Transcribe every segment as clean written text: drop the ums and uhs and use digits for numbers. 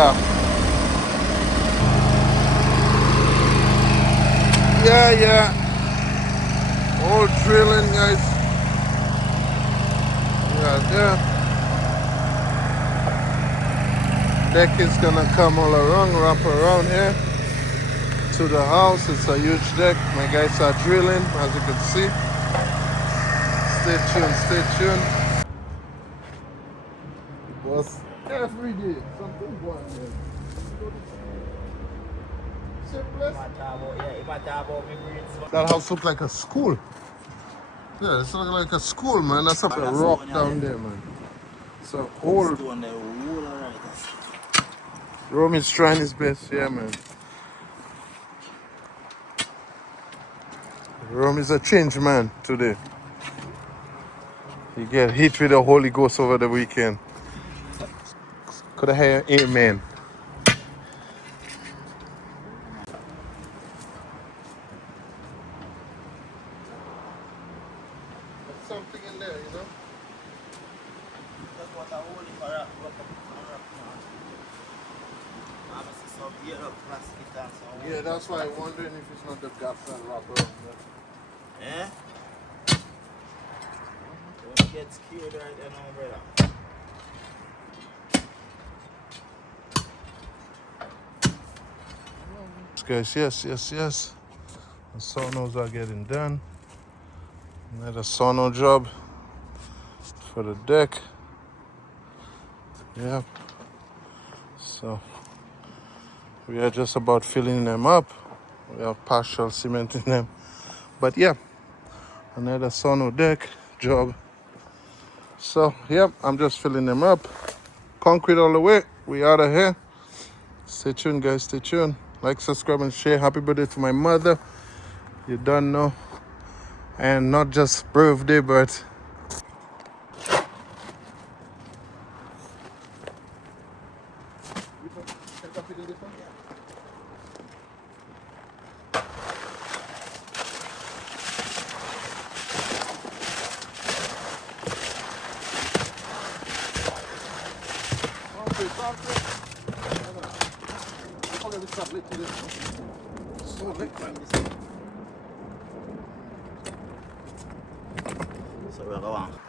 Yeah. Yeah. All drilling, guys. Yeah. Deck is gonna come all around, wrap around here to the house. It's a huge deck. My guys are drilling, as you can see. Stay tuned, stay tuned. It was every day something going there. That house looked like a school. Yeah, it's looking like a school, man. That's up a rock down there, man. So old. Rome is trying his best, yeah, man. Rome is a change man today. He get hit with the Holy Ghost over the weekend. Could I hear amen? There's something in there, you know? Yeah, that's why I'm wondering if it's not the gas and wrap around there. Eh? Don't get scared right now, brother. Guys, yes. The sonos are getting done. Another sono job for the deck. Yeah. So we are just about filling them up. We have partial cement in them. But yeah, another sono deck job. So yeah, I'm just filling them up. Concrete all the way. We out of here. Stay tuned, guys. Stay tuned. Like, subscribe, and share. Happy birthday to my mother. You don't know. And not just birthday, but So we're going.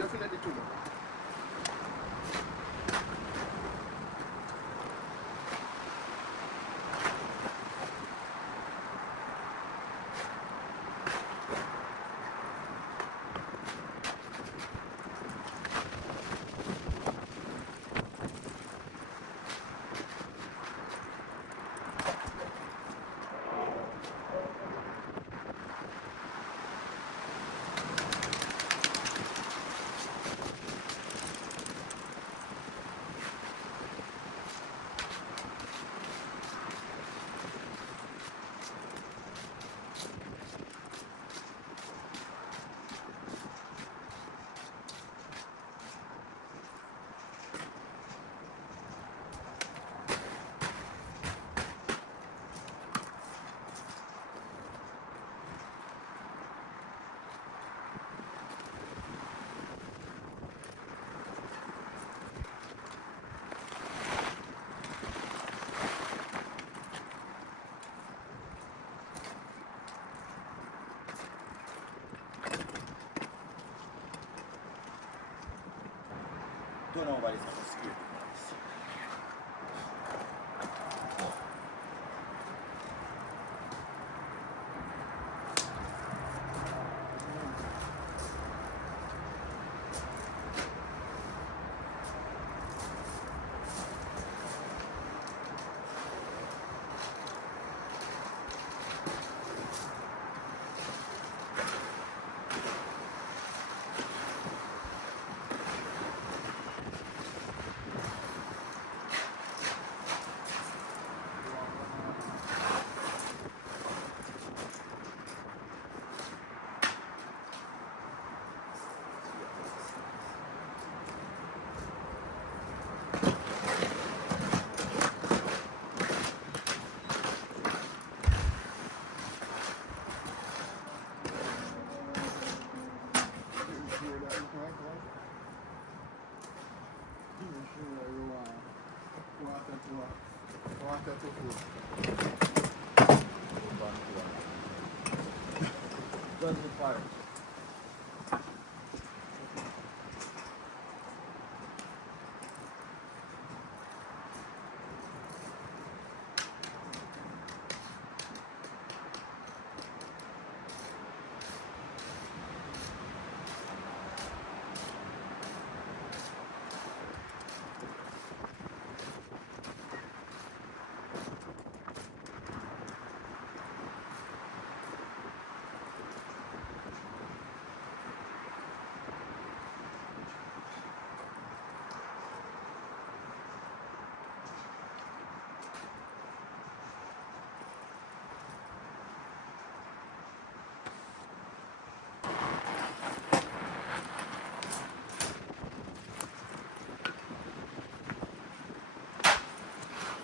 definitely too much. Turn over this and scrape it nice.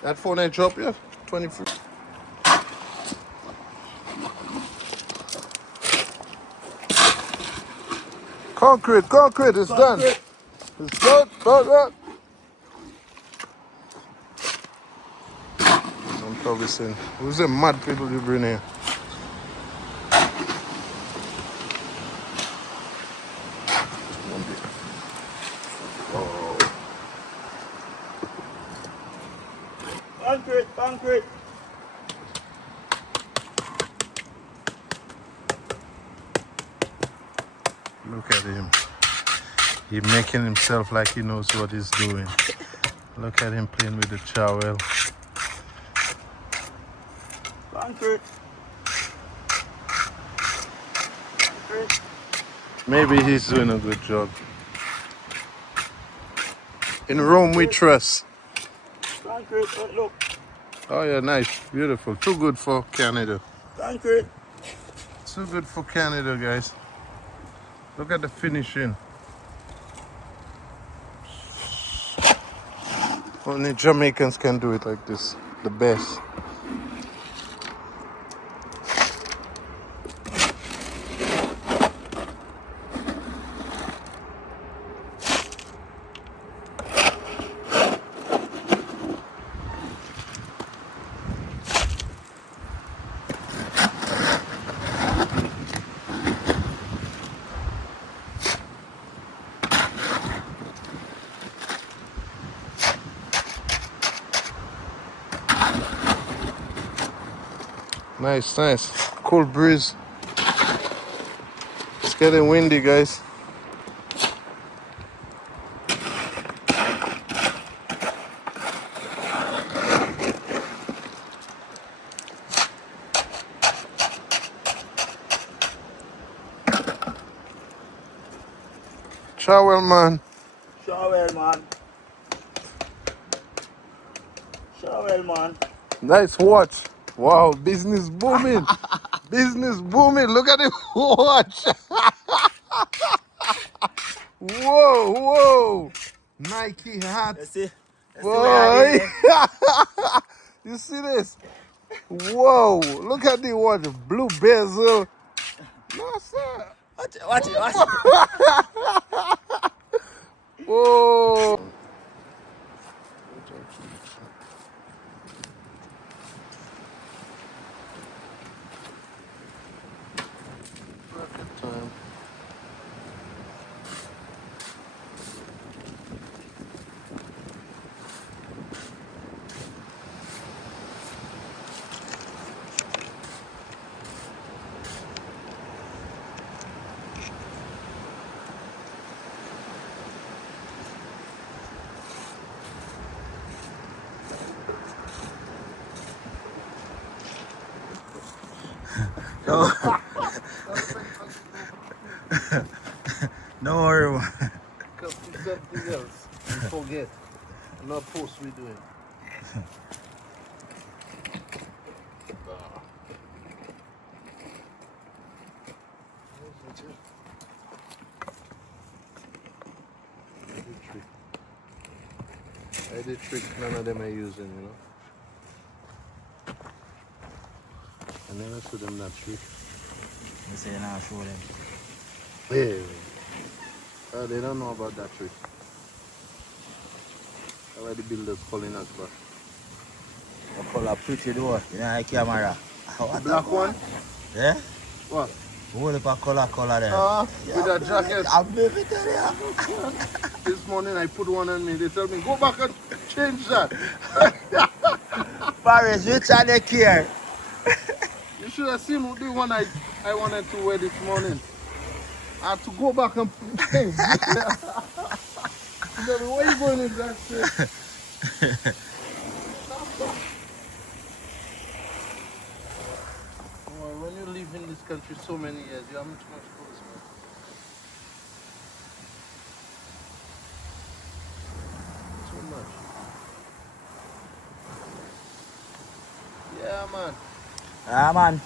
That phone ain't drop yet? 23. Concrete, it's done. It's done. I'm probably saying, who's the mad people you bring here? Concrete. Look at him. He's making himself like he knows what he's doing. Look at him playing with the trowel. Concrete. Maybe he's doing a good job. In Rome we trust. Concrete, look. Oh yeah, nice, beautiful. Too good for Canada. Concrete. Too good for Canada, guys. Look at the finishing. Only Jamaicans can do it like this. The best. Nice. Cool breeze. It's getting windy, guys. Shower, man. Shower, man. Nice watch. Wow, business booming. Business booming. Look at him watch. Whoa. Nike hat. You see? Boy. You see this? Whoa. Look at the watch. Blue bezel. No, sir. Watch it. Whoa. Perfect time. No worry, man. Come to something else and forget. Not post we doing. I did trick none of them are using, you know. And then I show them that trick. You say now show them. Yeah. They don't know about that trick. Why the builders calling us back. The color pretty though, you know, the camera. The black one? Yeah? What? Whole heap of color there. With that jacket. I'm baby tell you. This morning I put one on me. They tell me, go back and change that. Paris, which are they care? You should have seen the one I wanted to wear this morning. I had to go back and change. Where are you going with that shit? When you live in this country so many years, you have too much clothes, man. Too much. Yeah, man. Ah, man.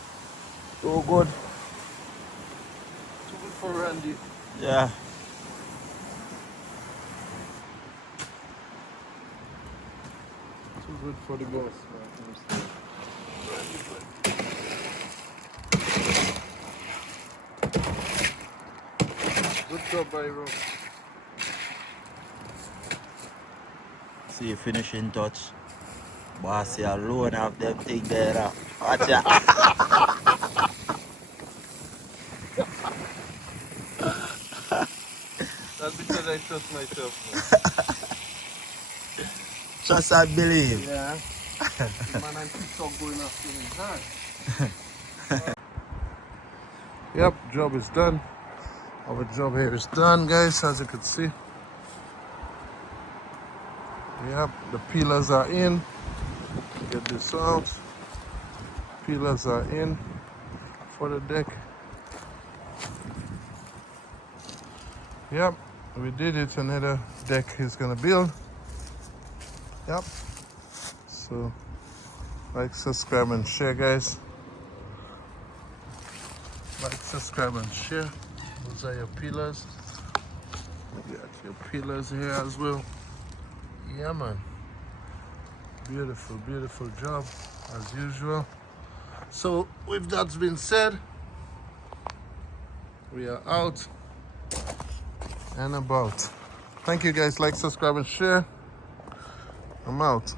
Too good. Too good for Randy. Yeah. Too good for the boss, man. Good job, Byron. See, finishing touch. Bossy alone have them thing there. Watch ya. That's because I trust myself, man. Trust and believe. Yeah. Man, I'm TikTok going after me. Huh? Yep, job is done. Our job here is done, guys, as you can see. Yep, the pillars are in. Get this out. Pillars are in for the deck. Yep, we did it. Another deck is gonna build. Yep. So, like, subscribe, and share, guys. Like, subscribe, and share. Those are your pillars. You got your pillars here as well. Yeah, man. Beautiful, beautiful job as usual. So, with that been said, we are out and about. Thank you, guys. Like, subscribe, and share. I'm out.